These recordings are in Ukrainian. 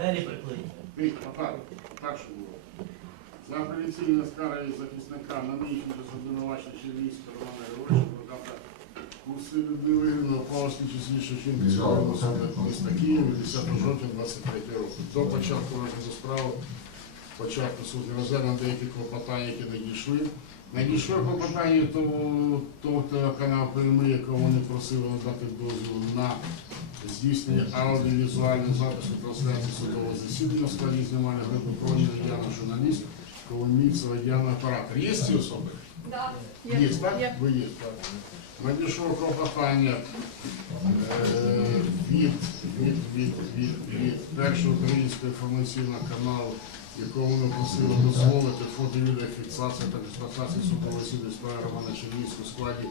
Двері приклеїть. За апеляційне скарги захисника на нижній обвинувачення Червійського Романа Григоровича продавта курси Людмили Ігорівни Павловській числі Шевченки Сьогодні суду міста Києва 10 жовтня 23 року. До початку розгляду справи, початку суду розглянув деякі клопотання, які надійшли. Надійшло клопотання того, того телеканалу «Прямий», якого вони просили надати дозвіл на здійснення аудіовізуального запису трансляції судового засідання в складі знімальної групи Проніна Яна журналіст, Коломійцева Яна оператор. Є ці особи? Да. Є, так? Ви є, так. Надійшло клопотання е, від, від, від, від, від першого українського інформаційного каналу, якого вони просили дозволити фото і відеофіксацію та трансляції судового засідання справи Романа Чернівського в складі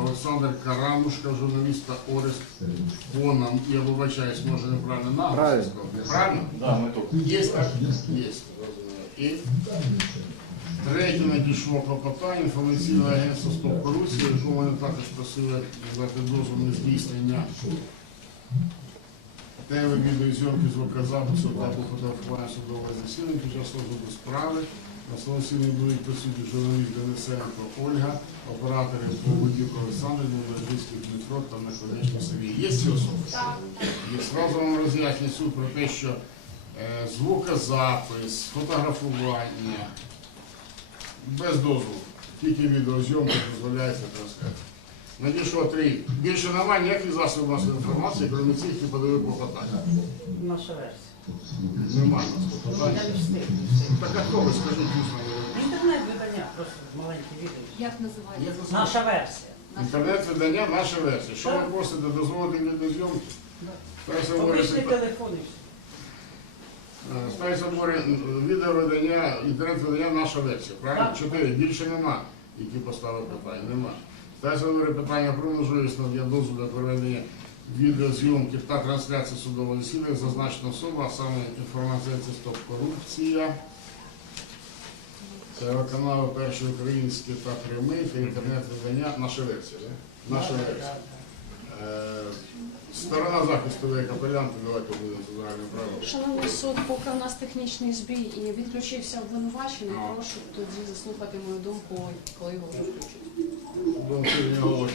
Олександр Карамушка, журналіста Орест Конан, я вибачаюсь, може неправильно наголос Правильно. Правильно? Да, ми тут. Є так? Є. І третє надійшло клопотання інформаційного агентства «Стоп корупції», якому вони також просили дати дозвіл на здійснення теле відеозйомки звукозапису та фотографування судового засідання під час розгляду справи. На слові засіданні будуть присутні журналіст Денисенко Ольга, оператори Поводюк Олександр, Новороджицький Дмитро та Наконечний Сергій. Є ці особи? Так. І зразу вам роз'яснює суд про те, що е, звукозапис, фотографування без дозволу, тільки відеозйомка дозволяється трансляція. Надійшло три. Більше немає ніяких засобів масової інформації, крім цих, які подали клопотання. Наша версія. Немає у нас клопотання. Так а хто ви скажіть дійсно? Інтернет-видання, просто маленьке відео. Як називається? Наша версія. Інтернет-видання наша версія. Що ви просите дозволити відеозйомки? Обичний телефон і все. Е, Старайся говорити, відеовидання, інтернет-видання наша версія. Правильно? Чотири. Більше нема, які поставили питання. Нема. Старайся говорити питання про можливість надання дозволу для проведення відеозйомки та трансляції судового засідання зазначена особа, а саме інформація це стоп корупція. Телеканал Перший український та прямий та інтернет-видання. Наша версія, да? Наша версія. Е, Сторона захисту як давайте будемо за загальне право. Шановний суд, поки у нас технічний збій і відключився обвинувачений, Ну. прошу тоді заслухати мою думку, коли його вже включать. В нього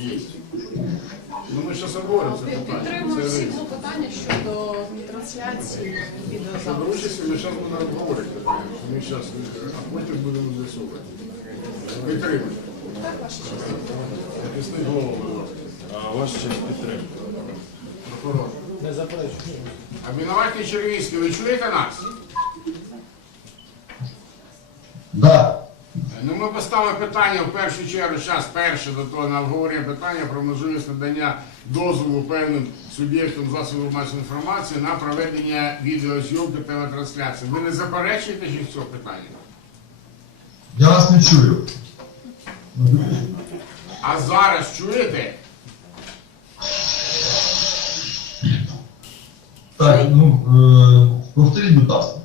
є. Ну ми зараз обговоримо це питання. Підтримую всі клопотання щодо трансляції відеозапису. ручиться, ми зараз будемо обговорити. Ми зараз, а потім будемо з'ясовувати. Підтримуйте. Так, ваша честь. Захисник голову, будь ласка. Ваша честь підтримка. Прокурор. Не заперечую. Обвинувальний Червінський, ви чуєте нас? Да. Ну, ми поставили питання в першу чергу, зараз перше до того на обговорення питання про можливість надання дозволу певним суб'єктам засобів масової інформації на проведення відеозйомки телетрансляції. Ви не заперечуєте ж цього питання? Я вас не чую. А зараз чуєте? Так, ну, е, повторіть, будь ласка.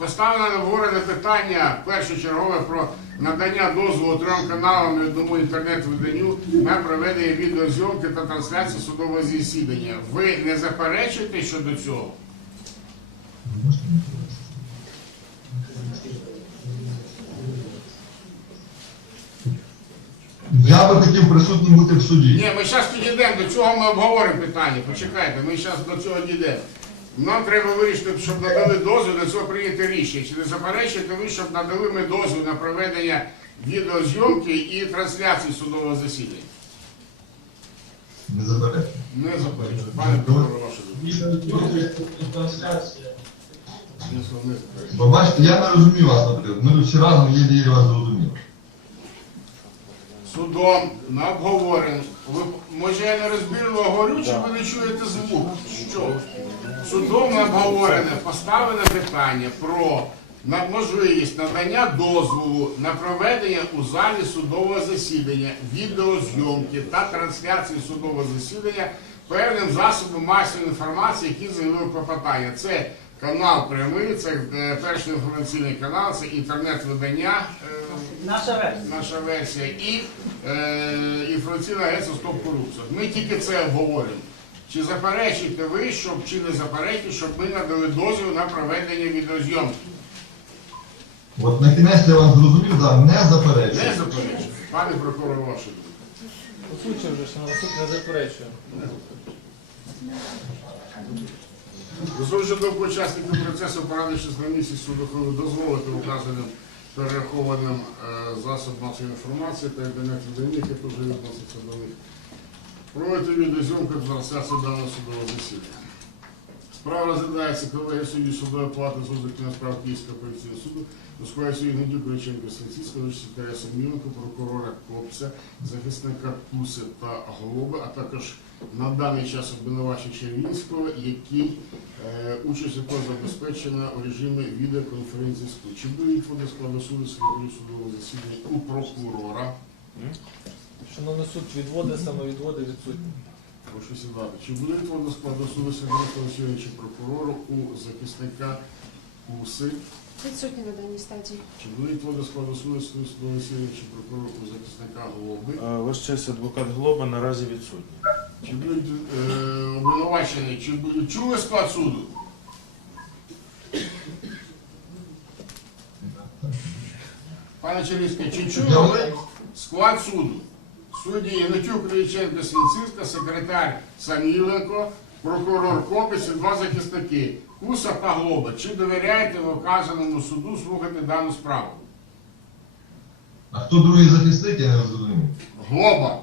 Поставлено на обговорене питання першочергове про надання дозволу трьом каналам і одному інтернет-виданню на проведення відеозйомки та трансляції судового засідання. Ви не заперечуєте щодо цього? Я би хотів присутнім бути в суді. Ні, ми зараз підійдемо, до цього ми обговоримо питання. Почекайте, ми зараз до цього дійдемо. Нам треба вирішити, щоб надали дозвіл на цього прийняти рішення. Чи не заперечуєте ви, щоб надали ми дозвіл на проведення відеозйомки і трансляції судового засідання? Не заперечую. Не заперечуєте. Пане прокурор, думка. Бо бачите, я не розумію вас, наприклад. Ми всі разом єлі-єлі вас зрозуміли. Судом на обговорення. Ви, може я не розбірливо говорю, чи ви не чуєте звук? Що? Судом обговорене поставлене питання про на можливість надання дозволу на проведення у залі судового засідання, відеозйомки та трансляції судового засідання певним засобом масової інформації, які заявили клопотання. Це канал прямий, це е, перший інформаційний канал, це інтернет-видання. е, Наша версія. наша версія, і е, інформаційне агентство Стоп корупція. Ми тільки це обговоримо. Чи заперечуєте ви, щоб чи не заперечуєте, щоб ми надали дозвіл на проведення відеозйомки? От на кінець я вас зрозумів, да, не Не заперечую. заперечуєте. Пане прокурор, ваша думка. Вже, що на суд не заперечує. Дозвольте до учасників процесу, порадившись на місці суду, дозволити указаним перерахованим е, масової інформації та інтернет видання, які теж відносяться до них, проводити відеозйомку трансляції даного судового засідання. Справа розглядається колегії судді судової палати з розгляду справ Київського апеляційного суду судді Гнедюк Реченко Святіцького, секретаря Семененко, прокурора Копця, захисника Куси та Голуби, а також на даний час обвинувачення Червінського, який е, участь якого забезпечена у режимі відеоконференції. Чи інфо до складу суду судового засідання у прокурора? Шановний суд відводи, самовідводи відсутні. Прошу сідати. Чи буде інфо до складу суду засідання прокурору у захисника Куси? Відсутні на даній стадії. Чи буде інфо до складу суду засідання прокурору у захисника Голуби? Е, Ваш честь, адвокат Глоба наразі відсутній. Чи будуть е, обвинувачені, чи будуть чули склад суду? Пане Червінський, чи чули склад суду? Судді Янутюк, Криченко, Свінцинська, секретар Саміленко, прокурор Копець і два захисники Куса та Глоба. Чи довіряєте ви вказаному суду слухати дану справу? А хто другий захисник, я не зрозумів. Глоба.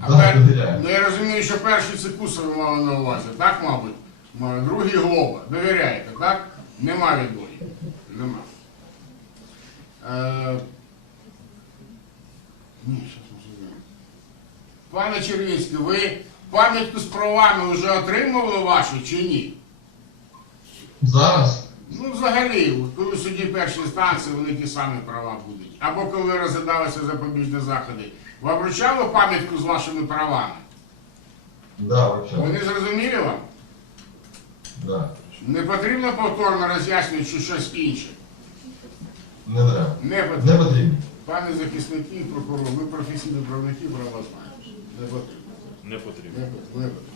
А Да, довіряю. Ну я розумію, що перший це Куса ви мали на увазі, так, мабуть? Ма- Другий Глоба. Довіряєте, так? Нема відборів. Нема. Е... Ні, щас зробимо. Пане Червінський, ви пам'ятку з правами вже отримували вашу чи ні? Зараз? Ну, взагалі, коли в суді першої інстанції вони ті самі права будуть. Або коли розглядалися запобіжні заходи. Ви вручали пам'ятку з вашими правами? Да, вообще. Вони зрозуміли вам? Да. Не потрібно повторно роз'яснювати чи щось інше. Не треба. Не Не потрібно. Пане захисники і прокурор, ви професійні правники, знаєте. Не потрібно. Не потрібно. Не потрібно. Не потрібно.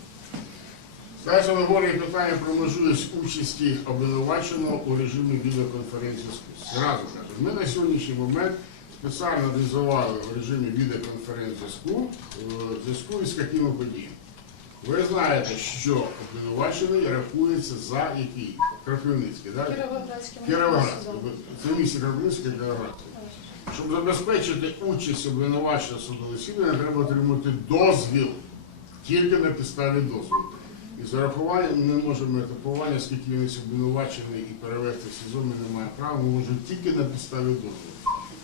Далі ми говоримо питання про можливість участі обвинуваченого у режимі відеоконференції. Зразу кажу, ми на сьогоднішній момент спеціально реалізували в режимі відеоконференції зв'язку зв'язку із якими подіями. Ви знаєте, що обвинувачений рахується за який? Кропивницький, так? Кіровоградський Кіровоградський. Це місце Кропивницький Кіровоградський. Щоб забезпечити участь обвинувачення судового засідання, треба отримати дозвіл тільки на підставі дозволу. І з урахуванням ми не можемо етапування, скільки він обвинувачений і перевести в СІЗО, ми не маємо права, ми можемо тільки на підставі дозволу.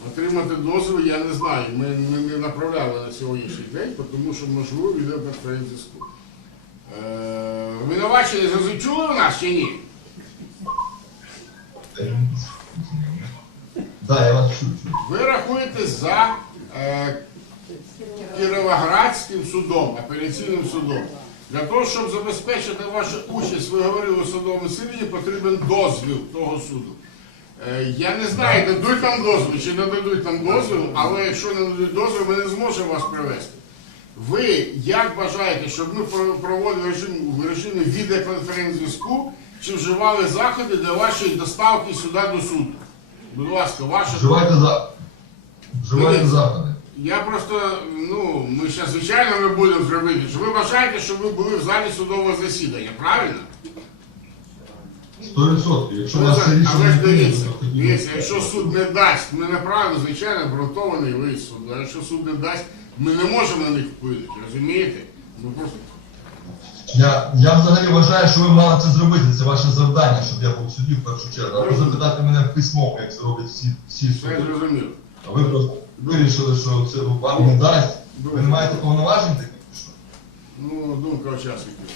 Отримати дозвіл я не знаю. Ми не, не направляли на сьогоднішній день, тому що можливо відеоконференцію зв'язку. Е, Обвинувачені зрозуміли у нас чи ні? Да, я вас чую. Ви рахуєте за е, Кіровоградським судом, апеляційним судом. Для того, щоб забезпечити вашу участь, ви говорили у судовому засіданні, потрібен дозвіл того суду. Е, я не знаю, дадуть там дозвіл чи не дадуть там дозвіл, але якщо не дадуть дозвіл, ми не зможемо вас привезти. Ви як бажаєте, щоб ми про- проводили режим, в режимі відеоконференц-зв'язку, чи вживали заходи для вашої доставки сюди до суду? Будь ласка, ваша Вживайте за. Вживайте заходи. я просто, ну, ми зараз, звичайно, ми будемо зробити. Що ви бажаєте, щоб ви були в залі судового засідання, правильно? Сто відсотків. Якщо Ну, вас це Але рішення ж не прийняти, дивіться, то тоді... дивіться, якщо суд не дасть, ми направимо, звичайно, обґрунтований виїзд суду. А якщо суд не дасть, ми не можемо на них вплинути, розумієте? Ми просто Я, я взагалі вважаю, що ви мали це зробити. Це ваше завдання, щоб я був в суді в першу чергу. Або запитати мене в письмо, як це роблять всі, всі суди. Я зрозумів. А ви просто вирішили, що це вам не дасть. Ви не маєте повноважень таких? Ну, думка учасників.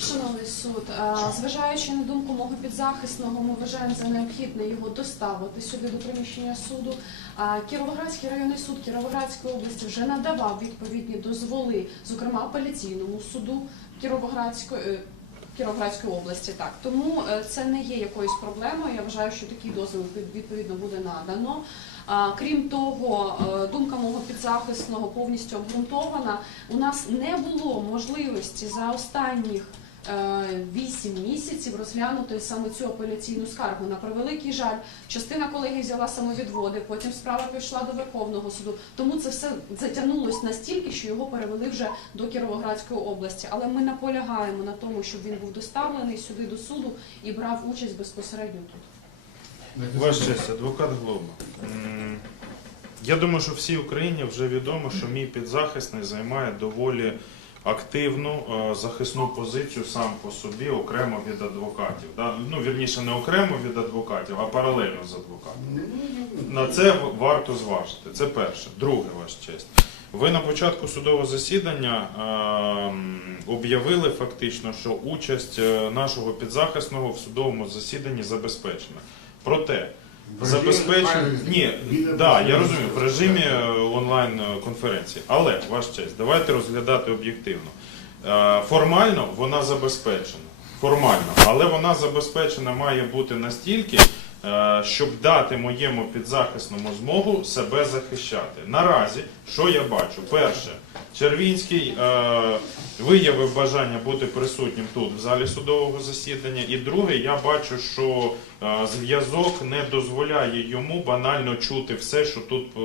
Шановний суд, е, зважаючи на думку мого підзахисного, ми вважаємо за необхідне його доставити сюди до приміщення суду. Кіровоградський районний суд Кіровоградської області вже надавав відповідні дозволи, зокрема апеляційному суду Кіровоградської. Кіровоградської області, так. Тому е, це не є якоюсь проблемою. Я вважаю, що такий дозвіл від- відповідно буде надано. Крім того, е, думка мого підзахисного повністю обґрунтована. У нас не було можливості за останніх е, вісім місяців розглянути саме цю апеляційну скаргу. На превеликий жаль, частина колегії взяла самовідводи, потім справа пішла до Верховного суду. Тому це все затягнулось настільки, що його перевели вже до Кіровоградської області. Але ми наполягаємо на тому, щоб він був доставлений сюди до суду і брав участь безпосередньо тут. Ваша честь, адвокат Глоба. Я думаю, що всій Україні вже відомо, що мій підзахисний займає доволі активну е, захисну позицію сам по собі, окремо від адвокатів. Да? Ну, вірніше, не окремо від адвокатів, а паралельно з адвокатами. На це варто зважити. Це перше. Друге, ваша честь. Ви на початку судового засідання ем, об'явили фактично, що участь е, нашого підзахисного в судовому засіданні забезпечена. Проте забезпечення ні, да, я розумію в режимі онлайн конференції. Але ваш честь, давайте розглядати об'єктивно. Е, Формально вона забезпечена. Формально, але вона забезпечена має бути настільки, е, щоб дати моєму підзахисному змогу себе захищати. Наразі, що я бачу? Перше, Червінський е, виявив бажання бути присутнім тут, в залі судового засідання. І друге, я бачу, що е, зв'язок не дозволяє йому банально чути все, що тут е,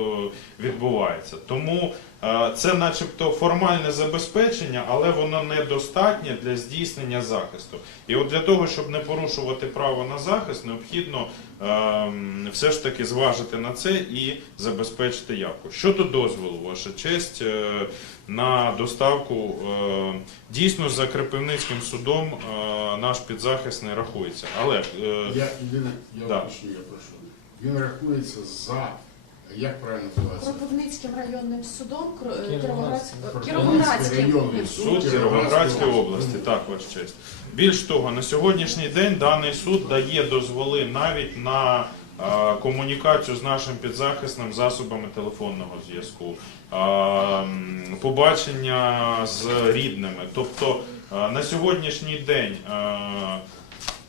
відбувається. Тому е, це, начебто, формальне забезпечення, але воно недостатнє для здійснення захисту. І от для того, щоб не порушувати право на захист, необхідно ем, все ж таки зважити на це і забезпечити явку. Щодо дозволу, ваша честь, е, на доставку е, дійсно за Кропивницьким судом е, наш підзахисний рахується. Але Я єдине, я Да. уточню, я прошу. Він рахується за, як правильно називається? Кропивницьким районним судом Кіровоградським. Суд Кіровоградської області, так, ваша честь. Більш того, на сьогоднішній день даний суд дає дозволи навіть на комунікацію з нашим підзахисним засобами телефонного зв'язку, побачення з рідними. Тобто на сьогоднішній день,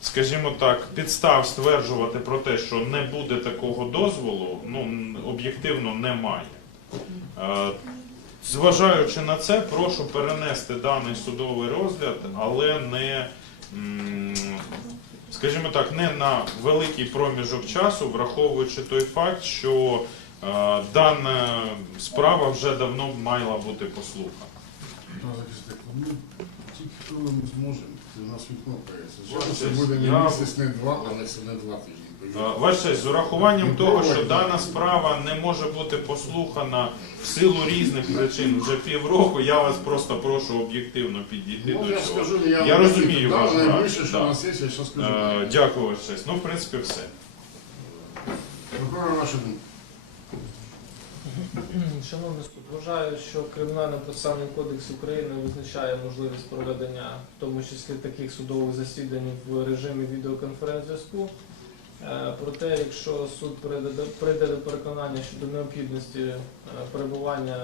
скажімо так, підстав стверджувати про те, що не буде такого дозволу, ну об'єктивно немає. Зважаючи на це, прошу перенести даний судовий розгляд, але не, скажімо так, не на великий проміжок часу, враховуючи той факт, що е, дана справа вже давно мала бути послухана. Тільки ми зможемо, у нас вікно появиться. Зараз це буде не місяць, не два, але це не два тижні. Е, Ваша честь, з урахуванням того, що дана справа не може бути послухана в силу різних причин вже півроку, я вас просто прошу об'єктивно підійти Ну, до я цього. скажу, я, Я розумію є, я скажу. Е, Дякую, ваша честь. Ну, в принципі, все. Прокурор, ваша думка. Шановний суд, вважаю, що Кримінально-процесуальний кодекс України визначає можливість проведення, в тому числі таких судових засідань в режимі відеоконференц-зв'язку. Е, Проте, якщо суд прийде до, переконання щодо необхідності е, перебування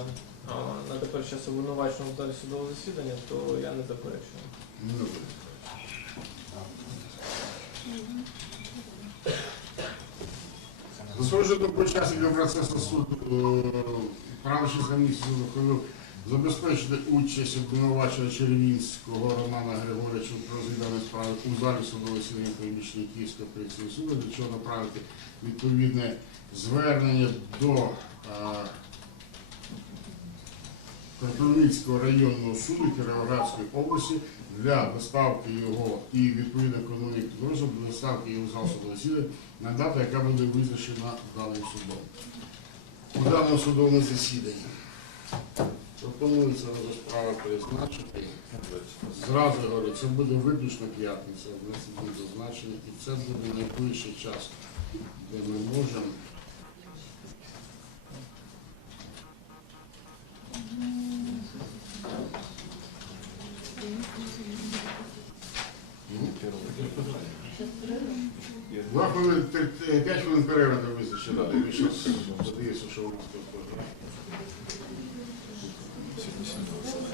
е, на тепер час обвинуваченого в судового засідання, то я не заперечую. Не буде. Заслужено учасникам процесу суд право 6 місяців ухвалив забезпечити участь обвинувачення Червінського Романа Григоровича у розгляданій справи у залі судового засідання приміщення Київського апеляційного суду, для чого направити відповідне звернення до е, районного суду Кіровоградської області для доставки його і відповідно економік підрозділу для доставки його зал судового засідання на дату, яка буде визначена даним судом. У даному судовому засіданні пропонується розгляд справи призначити. Зразу говорю, це буде виключно п'ятниця, в нас буде зазначення, і це буде найближчий час, де ми можемо. Два три- п'ять хвилин перерви до визначення. дати. Ви щас подивіться, що у нас тут için. Şimdi.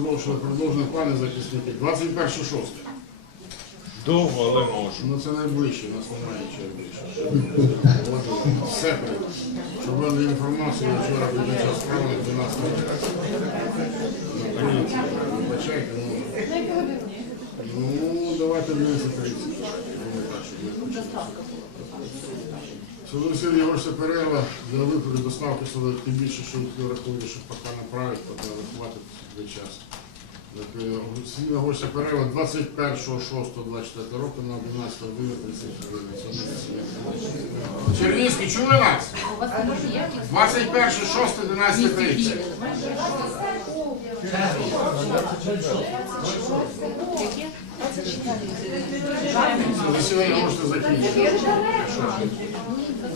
Злочини продовжені плани захисники. 21 шосте. Довго, але можу. Ну це найближче, у нас немає чого більше. Все, щоб дали інформацію, я вчора під час справи на 12 Наконець, вибачайте, ну. Ну, давайте 11.30. Ну, Василь Єгорська перерва для виходу доставки суду, тим більше, що ти рахуєш, що поки направить, поки рахувати цей час. Сильна гостя перерва 21.06.24 року на 11 годину 30 хвилин. Червінський, чули нас? 21.06.11.30. Засідання можете закінчити.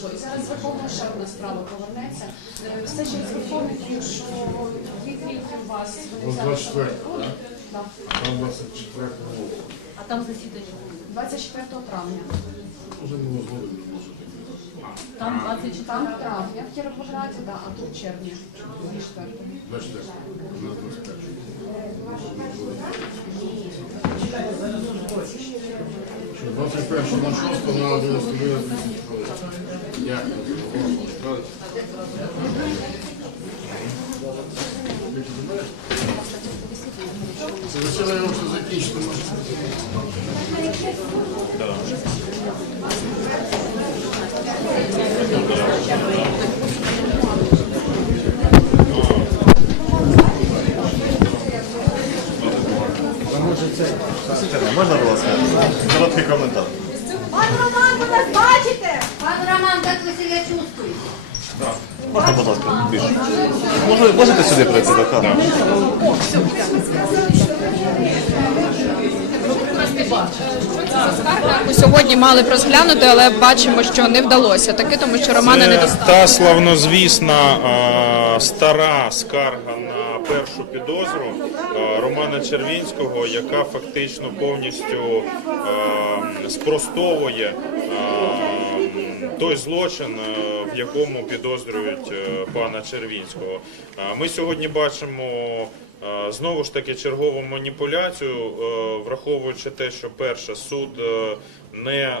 Пішло. І зараз з Верховного ще одна справа повернеться. Е, Все через Верховний, тому що трійки у вас Ну, 24, Так. Там 24 року. А там засідання 24 травня. Вже не не може. Там 20 там травня в Кіровограді, да, а тут червня. 24. 24. На 25. Що, 21 на 6 на 99 тисяч хвилин. Можна будь ласка, короткий коментар. Пан Роман, ви нас бачите? Пан Роман, как вы себя чувствуете? Можна, будь ласка, більше. Може, можете сюди прийти до камери? Яку сьогодні мали розглянути, але бачимо, що не вдалося. Таки тому, що Романа не Це достатньо. та славнозвісна е, стара скарга на першу підозру е, Романа Червінського, яка фактично повністю е, спростовує е, той злочин, е, в якому підозрюють е, пана Червінського. Ми сьогодні бачимо. е, Знову ж таки чергову маніпуляцію, враховуючи те, що перше суд не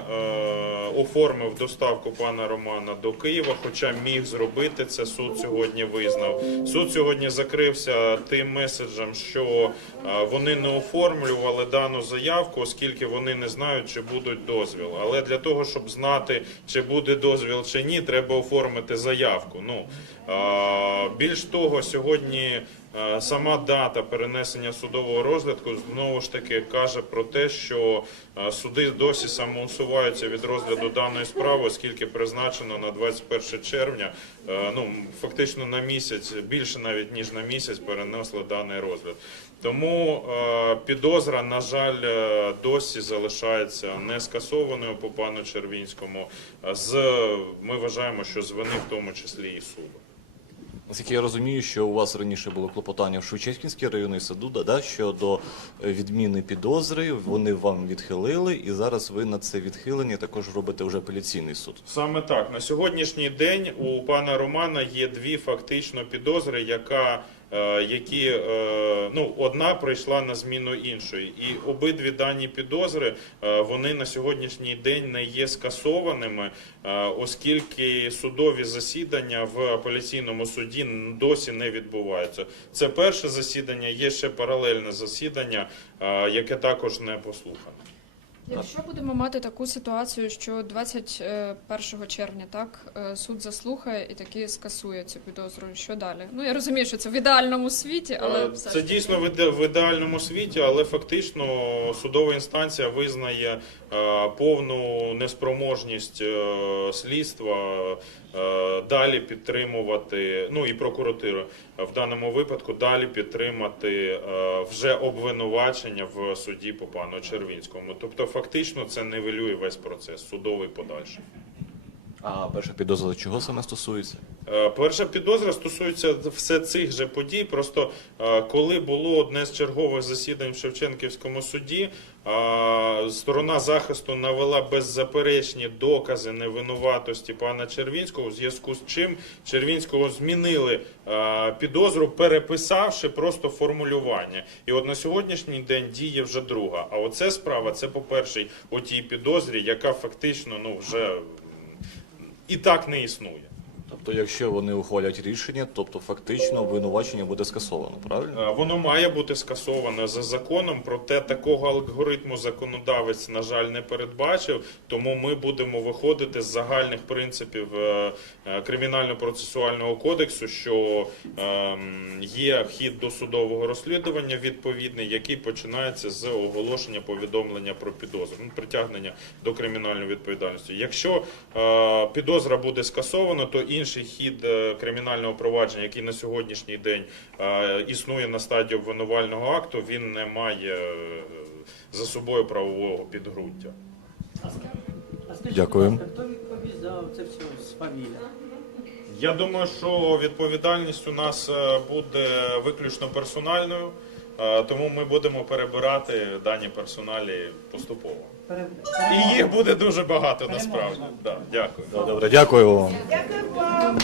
оформив доставку пана Романа до Києва, хоча міг зробити це. Суд сьогодні визнав. Суд сьогодні закрився тим меседжем, що е, вони не оформлювали дану заявку, оскільки вони не знають, чи будуть дозвіл. Але для того, щоб знати, чи буде дозвіл чи ні, треба оформити заявку. Ну е, більш того, сьогодні. Е, Сама дата перенесення судового розгляду знову ж таки каже про те, що е, суди досі самоусуваються від розгляду даної справи, оскільки призначено на 21 червня. е, Ну фактично на місяць, більше навіть ніж на місяць, перенесли даний розгляд. Тому підозра, на жаль, досі залишається не скасованою по пану Червінському. З ми вважаємо, що з вини в тому числі і суду. Наскільки я розумію, що у вас раніше було клопотання в Шевченківській районній саду, да, щодо е, відміни підозри, вони вам відхилили, і зараз ви на це відхилення також робите вже апеляційний суд. Саме так на сьогоднішній день у пана Романа є дві фактично підозри, яка які е, ну одна прийшла на зміну іншої, і обидві дані підозри е, вони на сьогоднішній день не є скасованими, е, оскільки судові засідання в апеляційному суді досі не відбуваються. Це перше засідання, є ще паралельне засідання, е, яке також не послухане. Якщо будемо мати таку ситуацію, що 21 червня так е, суд заслухає і таки скасує цю підозру, що далі? Ну я розумію, що це в ідеальному світі, але Е, все Це таки. дійсно в ідеальному світі, але фактично судова інстанція визнає е, повну неспроможність е, слідства е, далі підтримувати, ну і прокуратури, е, в даному випадку далі підтримати е, вже обвинувачення в суді по пану Червінському. Тобто, фактично, це нивелює весь процес судовий подальший. А перша підозра чого саме стосується? Е, Перша підозра стосується все цих же подій. Просто е, коли було одне з чергових засідань в Шевченківському суді, е, сторона захисту навела беззаперечні докази невинуватості пана Червінського, у зв'язку з чим Червінського змінили підозру, переписавши просто формулювання. І от на сьогоднішній день діє вже друга. А оце справа це по першій отій підозрі, яка фактично ну вже і так не існує. Тобто, якщо вони ухвалять рішення, тобто фактично обвинувачення буде скасовано, правильно? Воно має бути скасоване за законом, проте такого алгоритму законодавець, на жаль, не передбачив. Тому ми будемо виходити з загальних принципів е, е, кримінально-процесуального кодексу, що ем, є хід до судового розслідування відповідний, який починається з оголошення повідомлення про підозру, ну, притягнення до кримінальної відповідальності. Якщо е, підозра буде скасована, то інший хід е, кримінального провадження, який на сьогоднішній день е, існує на стадії обвинувального акту, він не має е, за собою правового підґрунтя. Дякую. Хто відповість за це все з фамілія? Я думаю, що відповідальність у нас буде виключно персональною, тому ми будемо перебирати дані персоналі поступово. І їх буде дуже багато насправді. Да, дякую. Добре, дякую вам. Дякую вам.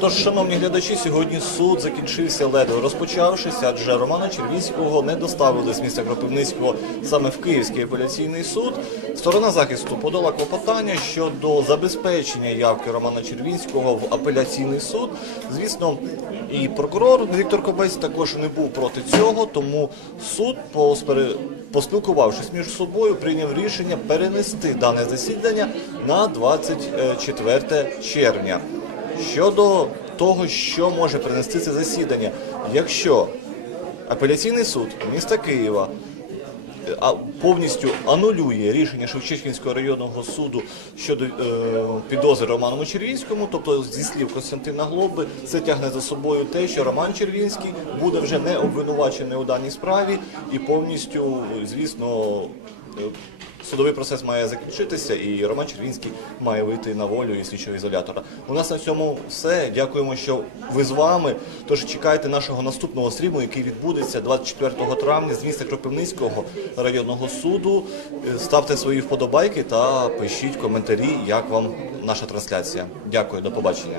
Тож, шановні глядачі, сьогодні суд закінчився ледве розпочавшись, адже Романа Червінського не доставили з міста Кропивницького саме в Київський апеляційний суд. Сторона захисту подала клопотання щодо забезпечення явки Романа Червінського в апеляційний суд. Звісно, і прокурор Віктор Кобець також не був проти цього, тому суд поспери- Поспілкувавшись між собою, прийняв рішення перенести дане засідання на 24 червня. Щодо того, що може принести це засідання, якщо апеляційний суд міста Києва е, повністю анулює рішення Шевченківського районного суду щодо е, підозри Роману Червінському, тобто зі слів Костянтина Глоби, це тягне за собою те, що Роман Червінський буде вже не обвинувачений у даній справі і повністю, звісно, е, Судовий процес має закінчитися, і Роман Червінський має вийти на волю із слідчого ізолятора. У нас на цьому все. Дякуємо, що ви з вами. Тож чекайте нашого наступного стріму, який відбудеться 24 травня з міста Кропивницького районного суду. Е, Ставте свої вподобайки та пишіть коментарі, як вам наша трансляція. Дякую, до побачення.